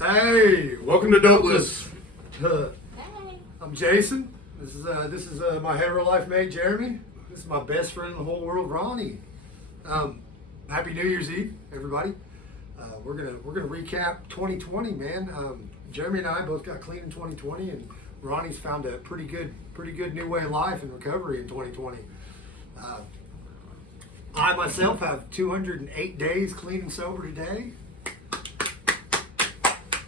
Hey, welcome to Dopeless. Hey. I'm Jason. This is my hetero life mate Jeremy. This is my best friend in the whole world, Ronnie. Happy New Year's Eve, everybody. We're gonna recap 2020, man. Jeremy and I both got clean in 2020, and Ronnie's found a pretty good new way of life and recovery in 2020. I myself have 208 days clean and sober today.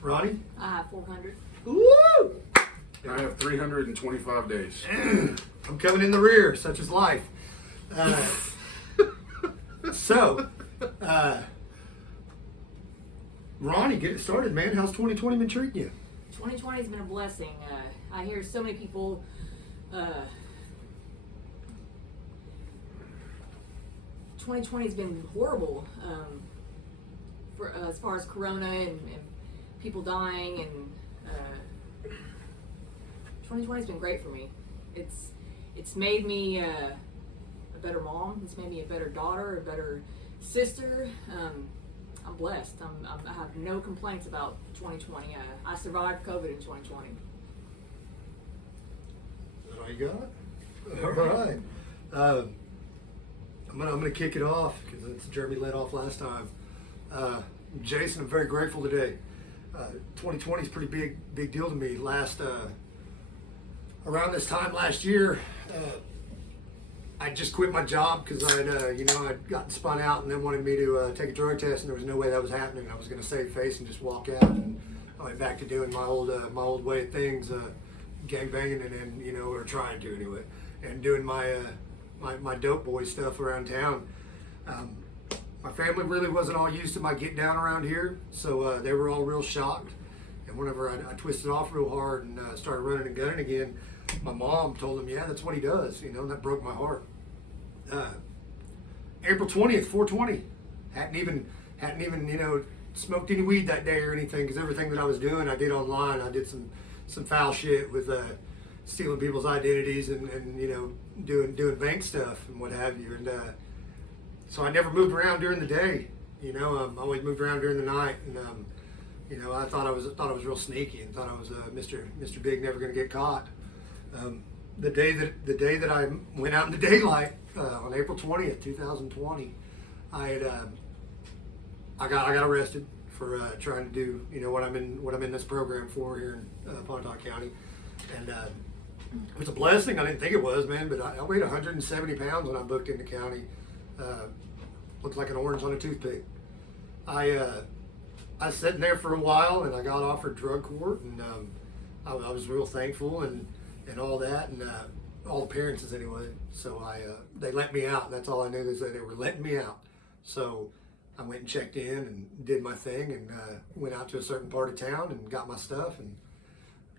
Ronnie? I have 400. Woo! I have 325 days. I'm coming in the rear, such is life. Ronnie, get it started, man. How's 2020 been treating you? 2020 has been a blessing. I hear so many people. 2020 has been horrible for as far as Corona and people dying, and 2020 has been great for me. It's made me a better mom. It's made me a better daughter, a better sister. I'm blessed. I have no complaints about 2020. I survived COVID in 2020. Is that all you got? All right. I'm gonna kick it off because Jeremy led off last time. Jason, I'm very grateful today. 2020 is a pretty big deal to me. Around this time last year, I just quit my job because I'd gotten spun out and then wanted me to take a drug test, and there was no way that was happening. I was going to save face and just walk out, and I went back to doing my old way of things, gang banging, or trying to anyway, and doing my dope boy stuff around town. My family really wasn't all used to my get down around here, so they were all real shocked. And whenever I twisted off real hard and started running and gunning again, my mom told them, "Yeah, that's what he does." And that broke my heart. April 20th, 420. Hadn't even smoked any weed that day or anything, because everything that I was doing, I did online. I did some foul shit with stealing people's identities and doing bank stuff and what have you. And so I never moved around during the day. I always moved around during the night, and I thought I was real sneaky and thought I was Mr. Big, never going to get caught. The day that I went out in the daylight on April 20th, 2020, I got arrested for trying to do what I'm in this program for here in Pontotoc County, and it was a blessing. I didn't think it was, man, but I weighed 170 pounds when I booked in the county. Looked like an orange on a toothpick. I was sitting there for a while, and I got offered drug court, and I was real thankful and all that, and all appearances anyway. So they let me out. That's all I knew, is that they were letting me out. So I went and checked in and did my thing, and went out to a certain part of town and got my stuff and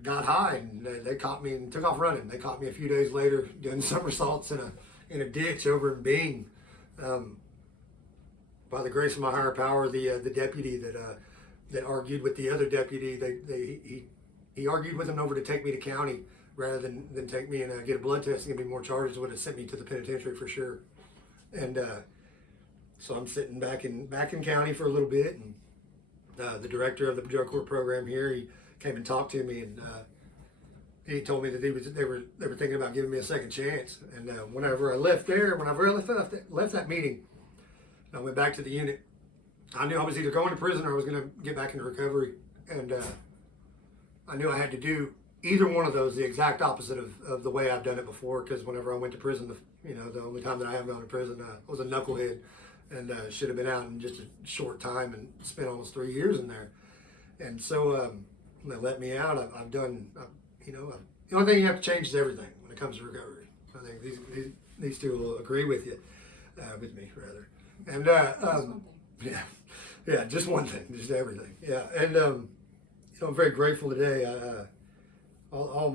got high, and they caught me and took off running. They caught me a few days later doing somersaults in a ditch over in Bing. By the grace of my higher power, the deputy that argued with the other deputy, he argued with him over to take me to county rather than take me and get a blood test and give me more charges. Would have sent me to the penitentiary for sure. And so I'm sitting back in county for a little bit, and the director of the drug court program here, he came and talked to me, and he told me that they were thinking about giving me a second chance. And whenever I left that meeting, I went back to the unit. I knew I was either going to prison or I was going to get back into recovery, and I knew I had to do either one of those, the exact opposite of the way I've done it before. Because whenever I went to prison, the only time that I haven't gone to prison, I was a knucklehead, and should have been out in just a short time and spent almost 3 years in there. And so they let me out. I've done, the only thing you have to change is everything when it comes to recovery. I think these two will agree with you, with me rather. And yeah, just one thing, just everything. Yeah, and I'm very grateful today. All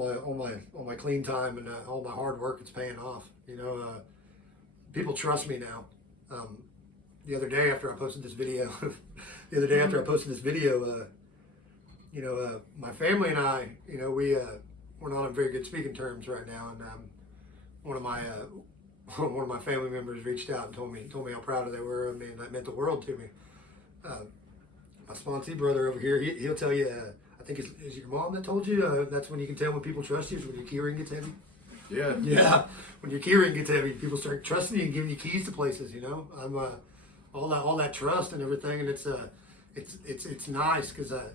my clean time and all my hard work, it's paying off. People trust me now. The other day after I posted this video, my family and I, we're not on very good speaking terms right now, and one of my family members reached out and told me how proud they were of me, and that meant the world to me. my sponsee brother over here, he'll tell you. I think is your mom that told you that's when you can tell when people trust you is when your keyring gets heavy. Yeah. Yeah, when your keyring gets heavy, people start trusting you and giving you keys to places. You know, I'm all that trust and everything, and it's nice because I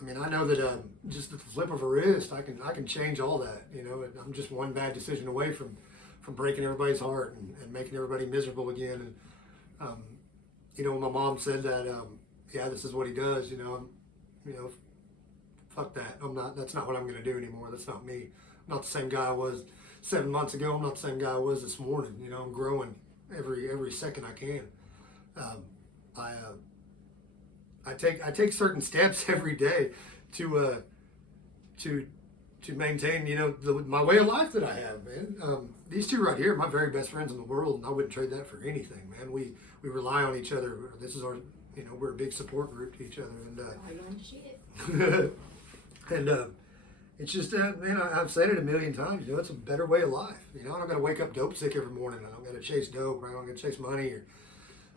mean I know that just at the flip of a wrist, I can change all that. You know, and I'm just one bad decision away from breaking everybody's heart and making everybody miserable again. And you know, my mom said that yeah, this is what he does. You know, fuck that. I'm not. That's not what I'm going to do anymore. That's not me. I'm not the same guy I was 7 months ago. I'm not the same guy I was this morning. You know, I'm growing every second I can. I take certain steps every day to maintain, you know, my way of life that I have, man. These two right here are my very best friends in the world, and I wouldn't trade that for anything, man. We rely on each other. This is our, you know, we're a big support group to each other, and it's just man, I've said it a million times. You know, it's a better way of life. You know, I don't got to wake up dope sick every morning. I don't got to chase dope. I don't got to chase money, or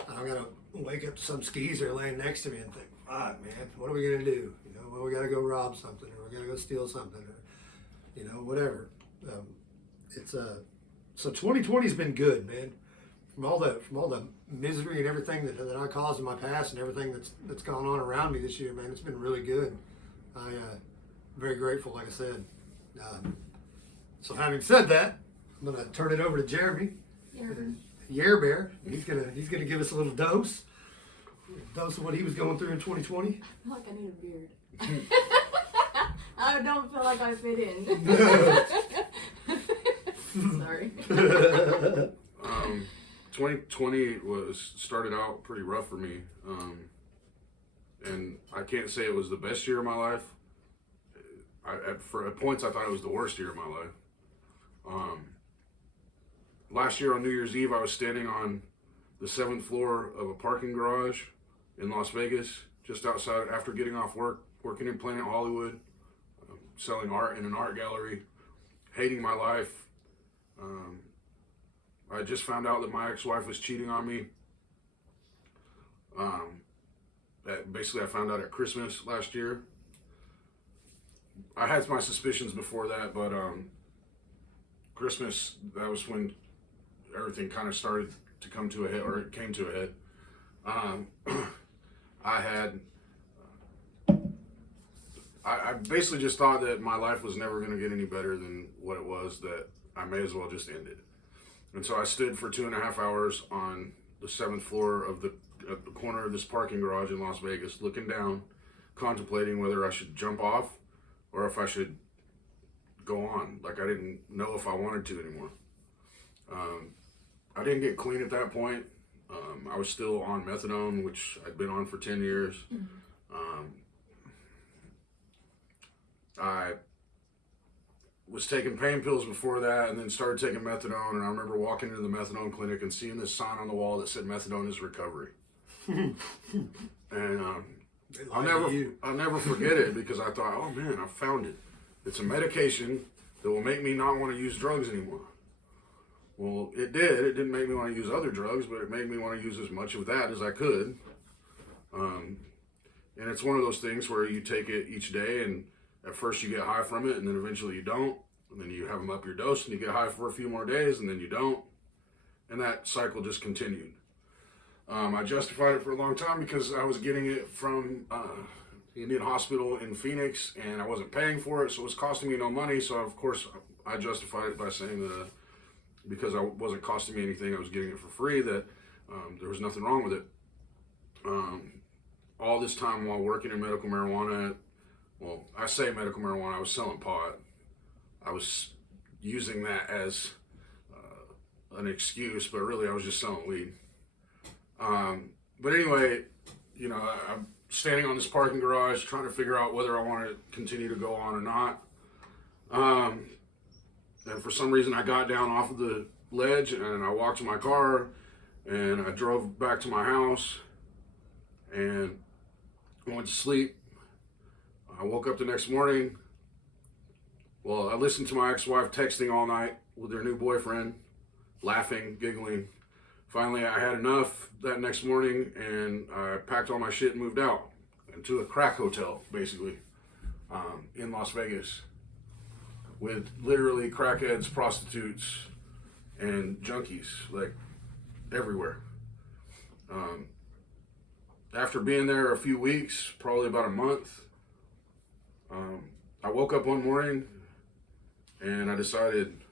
I don't got to wake up to some skeezer laying next to me and think, fuck, man, what are we gonna do? You know, well, we got to go rob something, or we got to go steal something, or you know, whatever. So 2020's been good, man. From all the misery and everything that I caused in my past and everything that's gone on around me this year, man, it's been really good. I'm very grateful, like I said. So having said that, I'm gonna turn it over to Jeremy, Yer Bear. He's gonna give us a little dose of what he was going through in 2020. I feel like I need a beard. I don't feel like I fit in. Sorry. 2020 started out pretty rough for me, and I can't say it was the best year of my life. At points I thought it was the worst year of my life. Last year on New Year's Eve, I was standing on the 7th floor of a parking garage in Las Vegas, just outside after getting off work, working in Planet Hollywood, selling art in an art gallery, hating my life. I just found out that my ex-wife was cheating on me. Basically, I found out at Christmas last year. I had my suspicions before that, but Christmas, that was when everything kind of started to come to a head, or it came to a head. I basically just thought that my life was never going to get any better than what it was, that I may as well just end it. And so I stood for 2.5 hours on the 7th floor of the corner of this parking garage in Las Vegas, looking down, contemplating whether I should jump off or if I should go on. Like, I didn't know if I wanted to anymore. I didn't get clean at that point. I was still on methadone, which I'd been on for 10 years. I was taking pain pills before that, and then started taking methadone. And I remember walking into the methadone clinic and seeing this sign on the wall that said "methadone is recovery." And I'll never forget it, because I thought, oh man, I found it. It's a medication that will make me not want to use drugs anymore. Well, it did. It didn't make me want to use other drugs, but it made me want to use as much of that as I could. And it's one of those things where you take it each day, and at first you get high from it, and then eventually you don't. And then you have them up your dose, and you get high for a few more days, and then you don't. And that cycle just continued. I justified it for a long time because I was getting it from the Indian hospital in Phoenix, and I wasn't paying for it, so it was costing me no money. So of course I justified it by saying that because it wasn't costing me anything, I was getting it for free, that there was nothing wrong with it. All this time while working in medical marijuana, well, I say medical marijuana, I was selling pot. I was using that as an excuse, but really I was just selling weed. But anyway, you know, I'm standing on this parking garage trying to figure out whether I want to continue to go on or not. And for some reason I got down off of the ledge and I walked to my car and I drove back to my house and I went to sleep. I woke up the next morning. Well, I listened to my ex-wife texting all night with her new boyfriend, laughing, giggling, finally I had enough that next morning, and I packed all my shit and moved out into a crack hotel, basically, in Las Vegas, with literally crackheads, prostitutes, and junkies, like, everywhere. After being there a few weeks, probably about a month, I woke up one morning and I decided,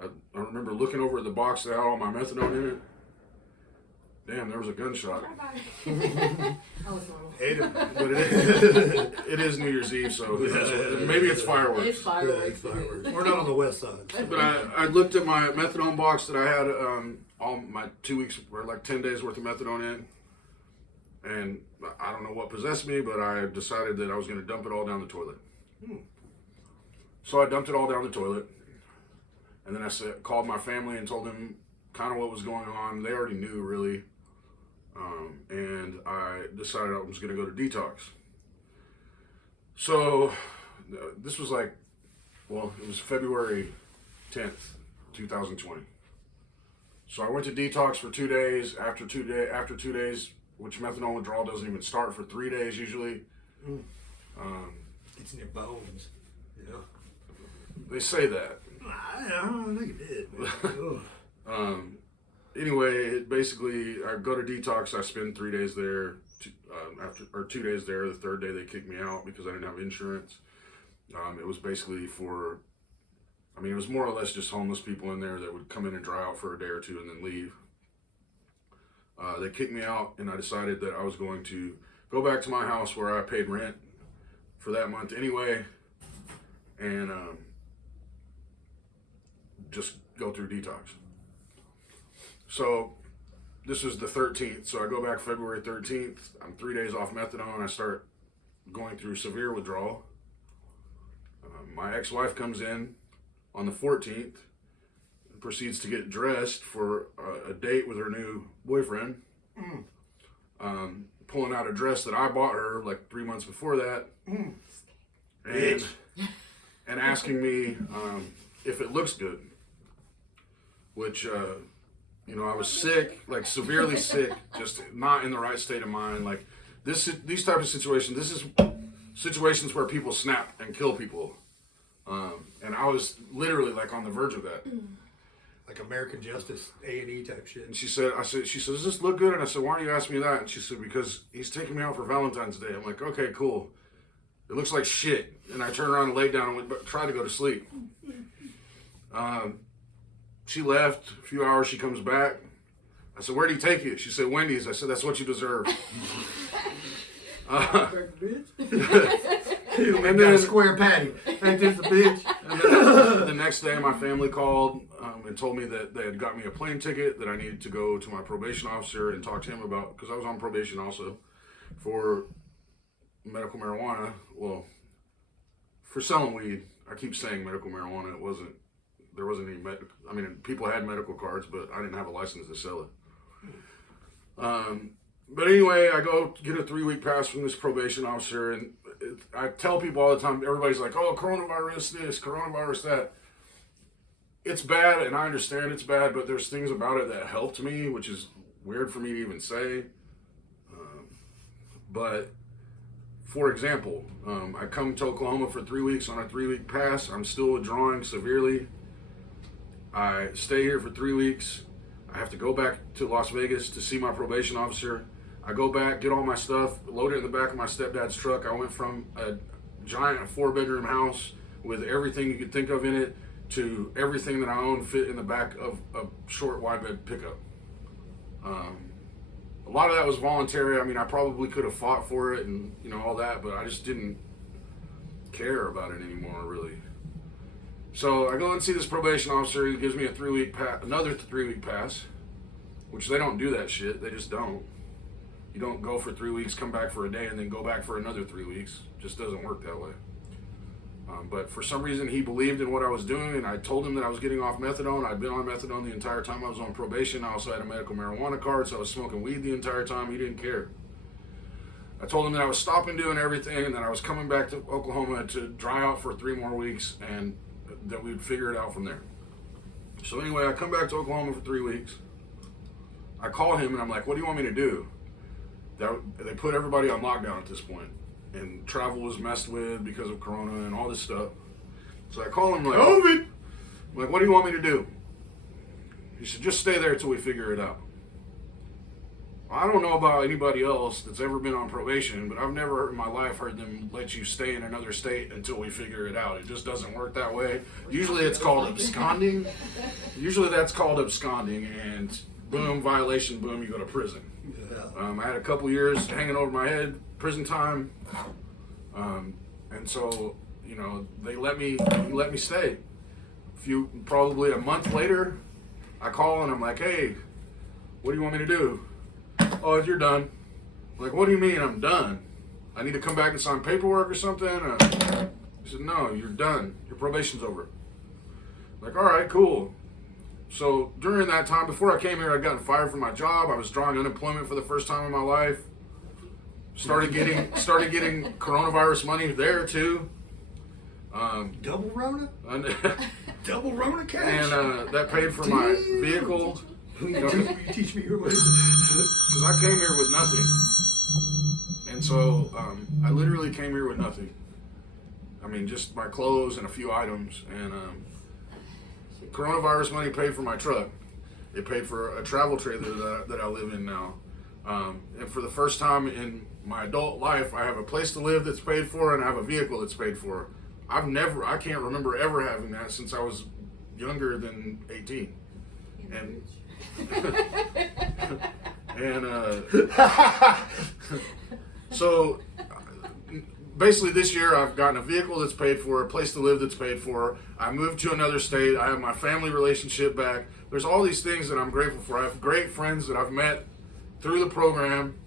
I remember looking over at the box that had all my methadone in it. Damn, there was a gunshot. But it is New Year's Eve, so maybe it's fireworks. It's fireworks. Yeah, it's fireworks. We're not on the west side. But I looked at my methadone box that I had all my 2 weeks or like 10 days worth of methadone in, and I don't know what possessed me, but I decided that I was going to dump it all down the toilet. So I dumped it all down the toilet, and then I called my family and told them kind of what was going on. They already knew, really. And I decided I was going to go to detox. So this was like, well, it was February 10th, 2020. So I went to detox for 2 days. After 2 days, which methadone withdrawal doesn't even start for 3 days usually. It's in your bones, you know. They say that. I don't think it did. Anyway, basically, I go to detox. I spend 3 days there. 2 days there. The third day they kicked me out because I didn't have insurance. It was basically it was more or less just homeless people in there that would come in and dry out for a day or two and then leave. They kicked me out, and I decided that I was going to go back to my house where I paid rent for that month anyway, and just go through detox. So this was the 13th. So I go back February 13th. I'm 3 days off methadone. I start going through severe withdrawal. My ex-wife comes in on the 14th and proceeds to get dressed for a date with her new boyfriend. Pulling out a dress that I bought her like 3 months before that. And asking me if it looks good. Which, I was sick, like severely sick, just not in the right state of mind. Like these type of situations, this is situations where people snap and kill people. And I was literally like on the verge of that. Like American Justice, A&E type shit. And she said, does this look good? And I said, why don't you ask me that? And she said, because he's taking me out for Valentine's Day. I'm like, okay, cool. It looks like shit. And I turned around and laid down and tried to go to sleep. She left. A few hours, she comes back. I said, where'd he take you? She said, Wendy's. I said, that's what you deserve. And then a square patty. Ain't this a bitch? And then the next day, my family called and told me that they had got me a plane ticket, that I needed to go to my probation officer and talk to him about, because I was on probation also, for medical marijuana. Well, for selling weed. I keep saying medical marijuana. There wasn't any people had medical cards, but I didn't have a license to sell it. But anyway, I go get a 3-week pass from this probation officer, and I tell people all the time, everybody's like, oh, coronavirus this, coronavirus that. It's bad, and I understand it's bad, but there's things about it that helped me, which is weird for me to even say. But, for example, I come to Oklahoma for 3 weeks on a 3-week pass. I'm still withdrawing severely. I stay here for 3 weeks. I have to go back to Las Vegas to see my probation officer. I go back, get all my stuff, load it in the back of my stepdad's truck. I went from a giant 4-bedroom house with everything you could think of in it to everything that I own fit in the back of a short wide bed pickup. A lot of that was voluntary. I probably could have fought for it and all that, but I just didn't care about it anymore, really. So I go and see this probation officer. He gives me another 3-week pass, which they don't do that shit. They just don't. You don't go for 3 weeks, come back for a day, and then go back for another 3 weeks. It just doesn't work that way. But for some reason, he believed in what I was doing, and I told him that I was getting off methadone. I'd been on methadone the entire time I was on probation. I also had a medical marijuana card, so I was smoking weed the entire time. He didn't care. I told him that I was stopping doing everything, and that I was coming back to Oklahoma to dry out for 3 more weeks, and that we'd figure it out from there. So anyway, I come back to Oklahoma for 3 weeks. I call him and I'm like, what do you want me to do? They put everybody on lockdown at this point, and travel was messed with because of Corona and all this stuff. So I call him like, COVID. I'm like, what do you want me to do? He said, just stay there until we figure it out. I don't know about anybody else that's ever been on probation, but I've never in my life heard them let you stay in another state until we figure it out. It just doesn't work that way. Usually it's called absconding. Usually that's called absconding, and boom, violation, boom, you go to prison. I had a couple years hanging over my head, prison time, and so they let me stay. Probably a month later, I call and I'm like, hey, what do you want me to do? Oh, you're done. I'm like, what do you mean I'm done? I need to come back and sign paperwork or something? He said, no, you're done. Your probation's over. I'm like, all right, cool. So during that time, before I came here, I'd gotten fired from my job. I was drawing unemployment for the first time in my life. Started getting coronavirus money there too. Double Rona? Double Rona cash? And that paid for my vehicle. You teach me your ways. Because I came here with nothing. And so I literally came here with nothing. I mean, just my clothes and a few items. And coronavirus money paid for my truck. It paid for a travel trailer that I live in now. And for the first time in my adult life, I have a place to live that's paid for, and I have a vehicle that's paid for. I can't remember ever having that since I was younger than 18. And so basically this year I've gotten a vehicle that's paid for, a place to live that's paid for. I moved to another state. I have my family relationship back. There's all these things that I'm grateful for. I have great friends that I've met through the program.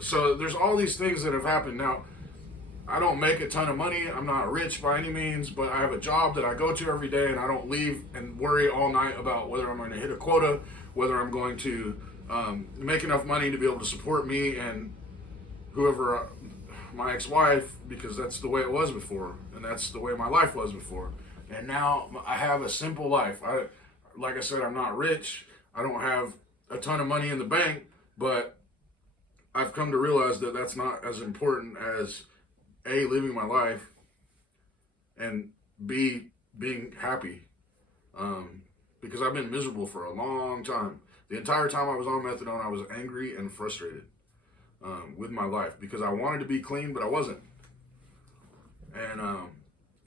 So there's all these things that have happened. Now, I don't make a ton of money. I'm not rich by any means, but I have a job that I go to every day, and I don't leave and worry all night about whether I'm going to hit a quota, whether I'm going to make enough money to be able to support me and whoever, my ex-wife, because that's the way it was before, and that's the way my life was before. And now I have a simple life. Like I said, I'm not rich. I don't have a ton of money in the bank, but I've come to realize that that's not as important as A, living my life, and B, being happy. Because I've been miserable for a long time. The entire time I was on methadone, I was angry and frustrated with my life because I wanted to be clean, but I wasn't. And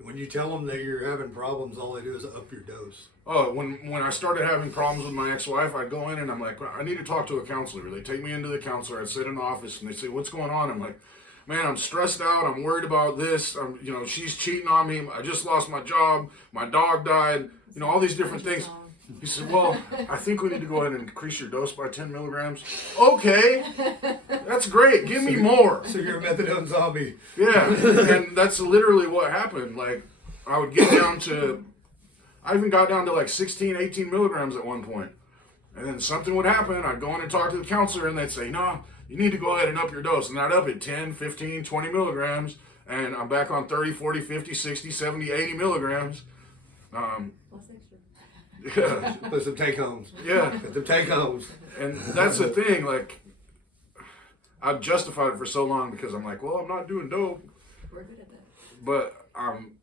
when you tell them that you're having problems, all they do is up your dose. Oh, when I started having problems with my ex-wife, I'd go in and I'm like, I need to talk to a counselor. They take me into the counselor. I'd sit in the office and they say, what's going on? I'm like, man, I'm stressed out. I'm worried about this. She's cheating on me. I just lost my job. My dog died. All these different things. He said, well, I think we need to go ahead and increase your dose by 10 milligrams. Okay, that's great. Give me more. So you're a methadone zombie. Yeah, and that's literally what happened. Like, I would get down to, I even got down to like 16, 18 milligrams at one point. And then something would happen. I'd go in and talk to the counselor, and they'd say, no, you need to go ahead and up your dose. And I'd up it 10, 15, 20 milligrams. And I'm back on 30, 40, 50, 60, 70, 80 milligrams. Yeah. Put some take-homes. Yeah. Put some take-homes. And that's the thing, like, I've justified it for so long because I'm like, well, I'm not doing dope. We're good at that. But I'm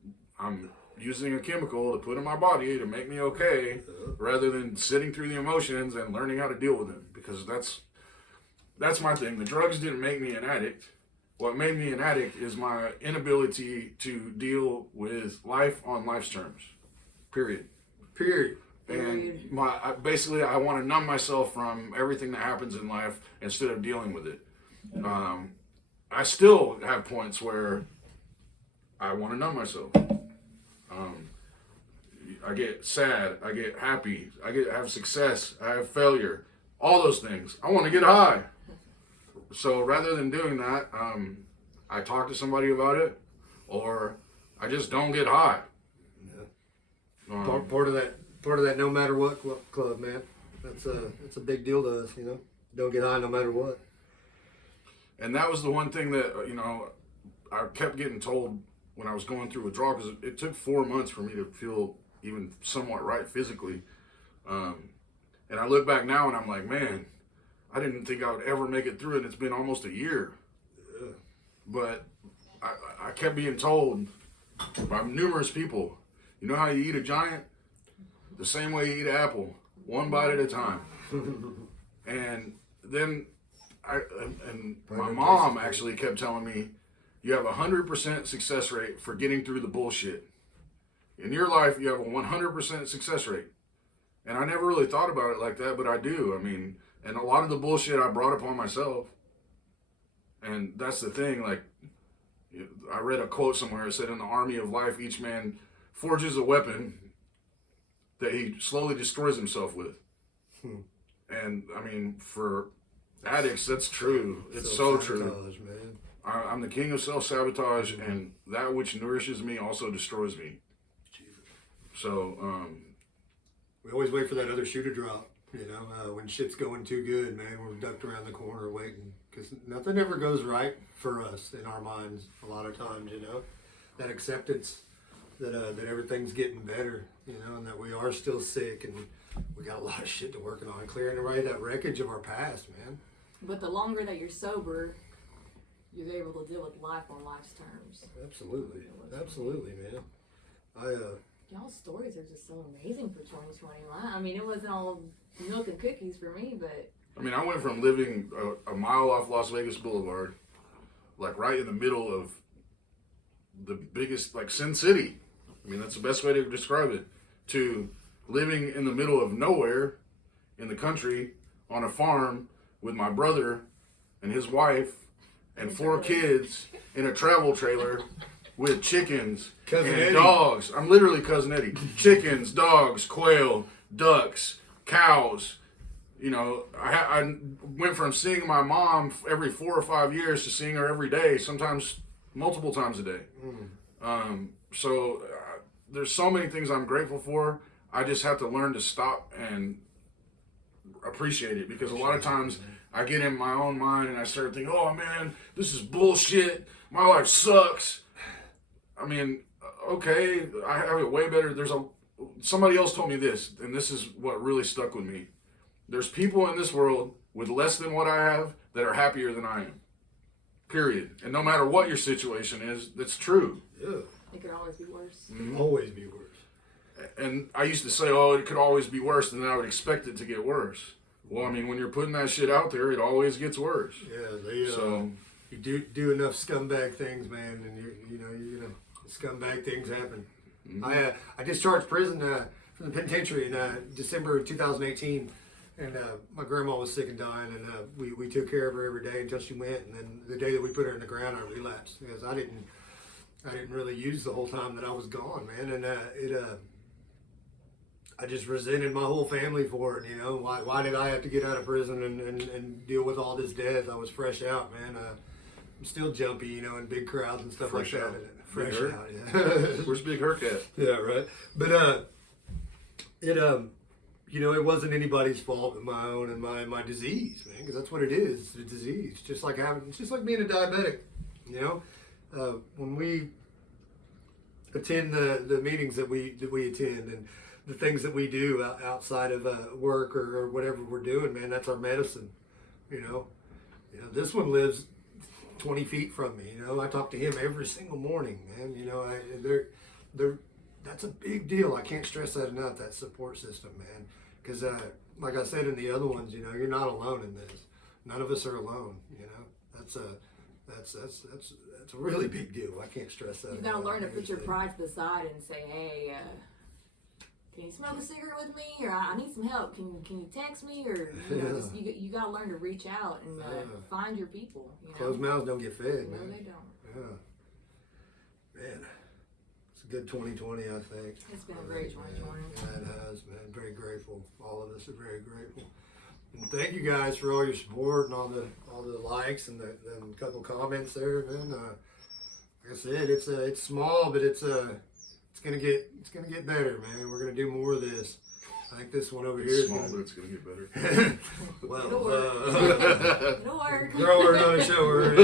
using a chemical to put in my body to make me okay, rather than sitting through the emotions and learning how to deal with them. Because that's my thing. The drugs didn't make me an addict. What made me an addict is my inability to deal with life on life's terms. Period. And basically, I want to numb myself from everything that happens in life instead of dealing with it. I still have points where I want to numb myself. I get sad. I get happy. I have success. I have failure. All those things. I want to get high. So rather than doing that, I talk to somebody about it, or I just don't get high. Part of that no matter what club, man. That's a big deal to us, Don't get high no matter what. And that was the one thing that, I kept getting told when I was going through withdrawal, because it took 4 months for me to feel even somewhat right physically. And I look back now and I'm like, man, I didn't think I would ever make it through it. And it's been almost a year. Yeah. But I kept being told by numerous people, you know how you eat a giant? The same way you eat an apple, one bite at a time. And then my mom actually kept telling me, you have a 100% success rate for getting through the bullshit. In your life, you have a 100% success rate. And I never really thought about it like that, but I do. I mean, and a lot of the bullshit I brought upon myself. And that's the thing, like, I read a quote somewhere. It said, in the army of life, each man forges a weapon that he slowly destroys himself with. And, I mean, for addicts, that's true. It's so true. Man. I'm the king of self-sabotage, and that which nourishes me also destroys me. So, we always wait for that other shoe to drop, you know, when shit's going too good, man. We're ducked around the corner waiting, because nothing ever goes right for us in our minds a lot of times, you know. That acceptance that everything's getting better, you know, and that we are still sick, and we got a lot of shit to working on, clearing away that wreckage of our past, man. But the longer that you're sober, you're able to deal with life on life's terms. Absolutely, man. Y'all's stories are just so amazing for 2020. I mean, it wasn't all milk and cookies for me, but... I mean, I went from living a mile off Las Vegas Boulevard, like right in the middle of the biggest, like, Sin City. I mean, that's the best way to describe it. To living in the middle of nowhere in the country on a farm with my brother and his wife and 4 kids in a travel trailer with chickens Cousin and Eddie. dogs. I'm literally Cousin Eddie. Chickens, dogs, quail, ducks, cows. You know, I went from seeing my mom every 4 or 5 years to seeing her every day, sometimes multiple times a day. So there's so many things I'm grateful for. I just have to learn to stop and appreciate it, because a lot of times I get in my own mind and I start thinking, oh man, this is bullshit. My life sucks. I mean, okay, I have it way better. Somebody else told me this, and this is what really stuck with me. There's people in this world with less than what I have that are happier than I am. Period. And no matter what your situation is, that's true. Yeah. It could always be worse. Mm-hmm. Always be worse. And I used to say, oh, it could always be worse, and then I would expect it to get worse. Well, I mean, when you're putting that shit out there, it always gets worse. Yeah, So you do enough scumbag things, man, and you know, scumbag things happen. Mm-hmm. I discharged prison from the penitentiary in December of 2018, and my grandma was sick and dying, and we took care of her every day until she went, and then the day that we put her in the ground, I relapsed, because I didn't really use the whole time that I was gone, man, and I just resented my whole family for it, you know. Why did I have to get out of prison and deal with all this death? I was fresh out, man. I'm still jumpy, you know, in big crowds and stuff Fresh like out. that. Big Fresh Herc? out, yeah. Where's Big Herc at? Yeah, right. But you know, it wasn't anybody's fault but my own and my disease, man, because that's what it is. It's a disease, just like being a diabetic, you know. When we attend the meetings that we attend and the things that we do outside of work or whatever we're doing, man, that's our medicine, you know. This one lives 20 feet from me, you know. I talk to him every single morning, man. You know, that's a big deal. I can't stress that enough, that support system, man. Because like I said in the other ones, you know, you're not alone in this. None of us are alone, you know. That's a really big deal. I can't stress that. You've got to enough. learn to put your pride to the side and say, hey, can you smoke a cigarette with me? Or I need some help. Can you text me? Or you know, just, you got to learn to reach out and find your people. You know? Closed mouths don't get fed, No, man. they don't. Yeah. Man, it's a good 2020, I think. It's been a great 2020. Yeah, it has, man. Very grateful. All of us are very grateful. And thank you guys for all your support and all the likes and the couple comments there, man. Like I said, it's small, but it's gonna get better, man. We're gonna do more of this. I think this one over here is small, but it's gonna get better. well, It'll work. It'll work. grower, not a shower.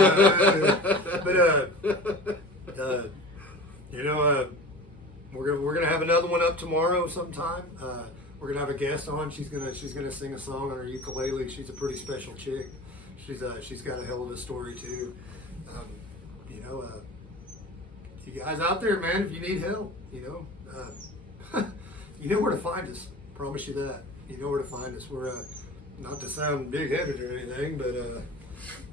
But you know, we're gonna have another one up tomorrow sometime. we're gonna have a guest on. She's gonna sing a song on her ukulele. She's a pretty special chick. She's got a hell of a story too. You guys out there, man, if you need help, you know where to find us. Promise you that. You know where to find us. We're not to sound big-headed or anything, but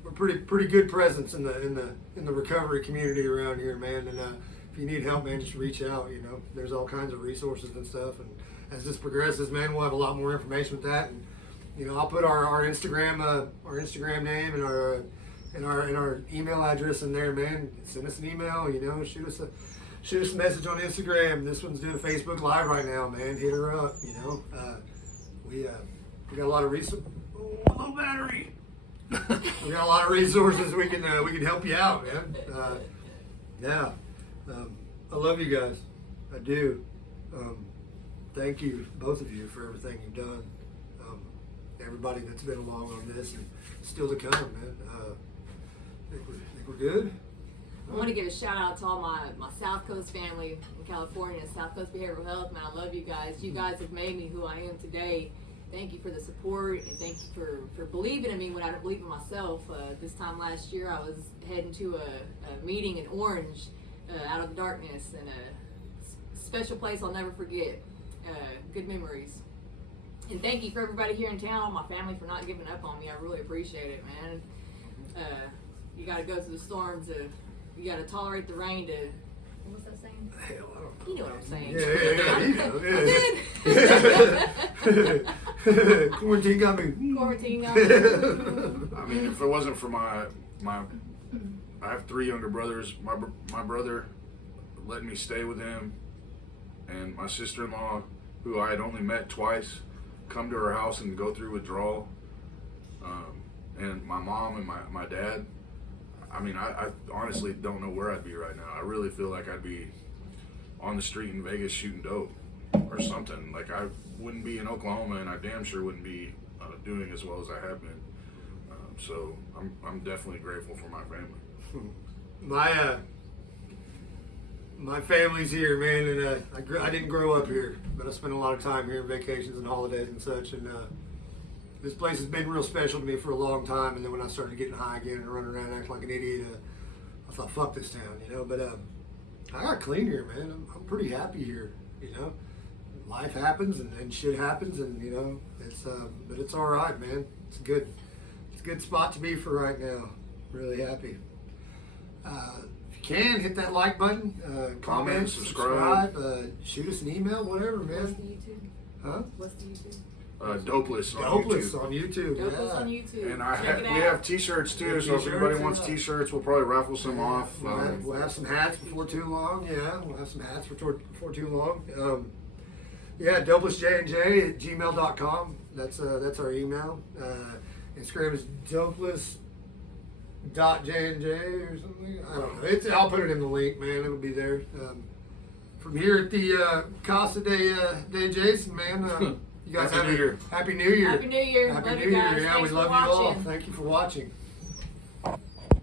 we're pretty good presence in the recovery community around here, man. And if you need help, man, just reach out. There's all kinds of resources and stuff. And as this progresses, man, we'll have a lot more information with that. And I'll put our Instagram name and our email address in there, man. Send us an email. Shoot us a message on Instagram. This one's doing a Facebook Live right now, man. Hit her up. We got a lot of resources. Oh, low battery. We got a lot of resources. We can help you out, man. Yeah. I love you guys. I do. Thank you, both of you, for everything you've done. Everybody that's been along on this and still to come, man. Think we're good. I want to give a shout out to all my South Coast family in California, South Coast Behavioral Health. Man, I love you guys. You guys have made me who I am today. Thank you for the support, and thank you for believing in me when I didn't believe in myself. This time last year, I was heading to a meeting in Orange, out of the darkness, in a special place I'll never forget. Good memories. And thank you for everybody here in town, all my family, for not giving up on me. I really appreciate it, man. You got to go through the storms. You got to tolerate the rain to. What's that saying? Hell, I don't know. You know what I'm saying. Yeah. Quarantine got me. Quarantine got me. I mean, if it wasn't for my I have 3 younger brothers. My brother let me stay with him, and my sister-in-law, who I had only met twice, come to her house and go through withdrawal. And my mom and my dad. I mean, I honestly don't know where I'd be right now. I really feel like I'd be on the street in Vegas shooting dope or something. Like, I wouldn't be in Oklahoma, and I damn sure wouldn't be doing as well as I have been. So I'm definitely grateful for my family. My family's here, man, and I didn't grow up here, but I spent a lot of time here, vacations and holidays and such, and this place has been real special to me for a long time. And then when I started getting high again and running around acting like an idiot, I thought, fuck this town, But I got clean here, man. I'm pretty happy here, Life happens and shit happens, and it's but it's all right, man. It's a good spot to be for right now. Really happy. If you can, hit that like button, comment, subscribe, shoot us an email, whatever, man. What's the YouTube? Huh? What's the YouTube? Dopeless on Dopeless YouTube. on YouTube. Dopeless on YouTube. And we have t-shirts too, so if anybody wants t-shirts, we'll probably raffle some off. We'll have some hats before too long. Yeah, we'll have some hats before too long. Dopelessjandj at gmail.com. That's our email. Instagram is dopeless.jandj or something. I don't know. I'll put it in the link, man. It'll be there. From here at the Casa de Jason, man. You guys Happy New Year. Happy New Year. Happy New Year. Happy Love New you guys. Year. Yeah, Thanks we for love you all. watching. Thank you for watching.